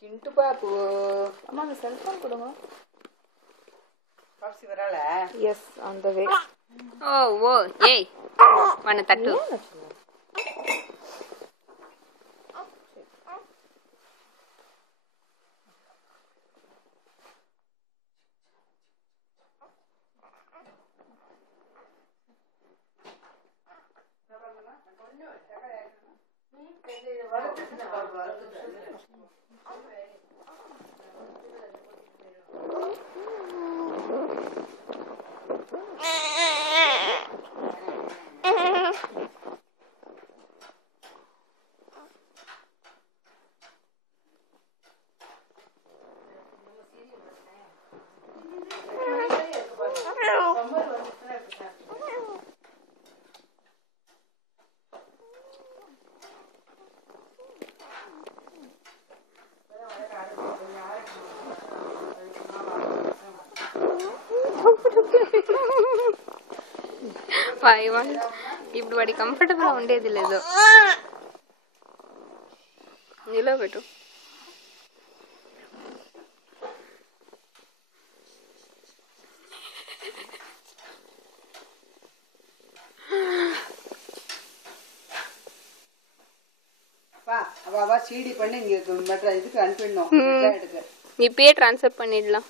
சிண்டு பாப்பு அம்மா அந்த செல்போன் கொடுங்க. பாப்சி வரால? எஸ் ஆன் தி வே. ஓ ஓ ஏய் வன தட்டு. ఇప్పుడు వాడి కంఫర్టబుల్ ఉండేది లేదు ఇలా పెట్టు. சிடி பண்ணி இங்க மெட்ரா இதுக்கு அனுப்பிடணும். இப்பயே ட்ரான்ஸ்ஃபர் பண்ணிடலாம்.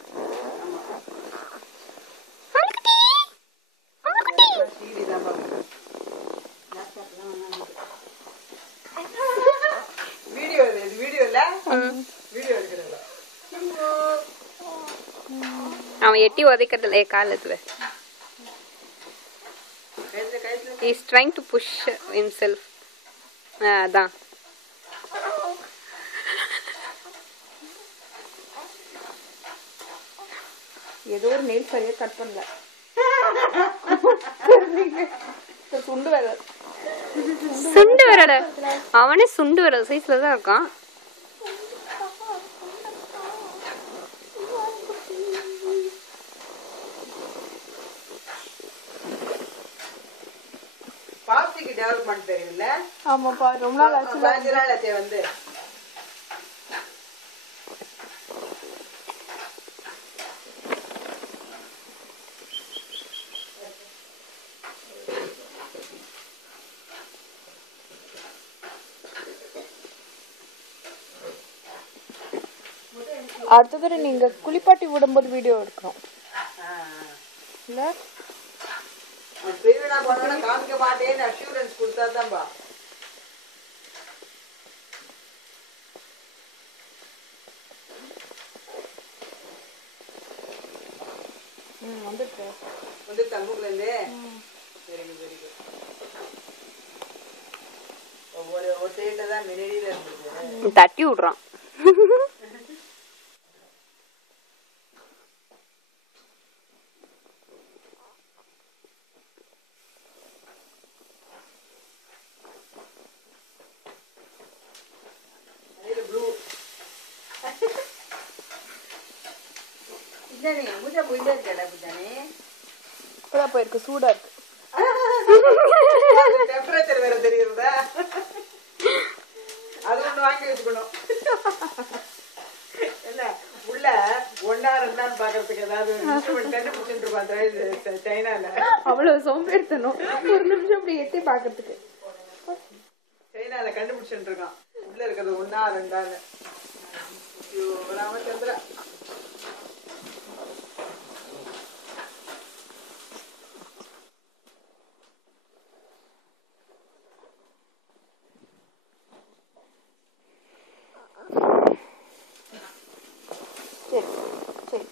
அவன் எட்டி உதைக்கிறதுல காலத்துல he is trying to push himself. அதான் ஏதோ ஒரு நெயில் சரியா கட் பண்ணல. சுண்டு வரட அவனே சுண்டு வர சைஸ்ல தான் இருக்கான். பாப்சிக்கு டெவலப்மென்ட் தெரியும்ல? ஆமாப்பா ரொம்ப நாள் ஆச்சு. 5 நாள் ஆச்சு வந்து. அடுத்தது நீங்க குளிப்பாட்டி விடும்போது வீடியோ எடுக்கணும் இல்ல? பெரியவனா போனா காமிக்க மாட்டேன்னு அஷூரன்ஸ் கொடுத்தாதான்பா. வந்து தம்புக்குல இருந்து ஒரு சைட்ல தான் மினடியில இருந்தது. தட்டி விடுறான். போயிருக்கு சூடா இருக்கு. டெம்பரேச்சர் வேற தெரியுதா? அது ஒண்ணு வாங்கி வச்சுக்கணும். என்ன உள்ள ஒன்னா ரெண்டான்னு பாக்குறதுக்கு ஏதாவது கண்டுபிடிச்சுட்டு இருப்பான் சைனால. அவ்வளவு சோம்பேறித்தனம். ஒரு நிமிஷம் அப்படி எட்டி பாக்குறதுக்கு சைனால கண்டுபிடிச்சுட்டு இருக்கான் உள்ள இருக்கிறது ஒன்னா ரெண்டான்னு. ராமச்சந்திரா சரி சரி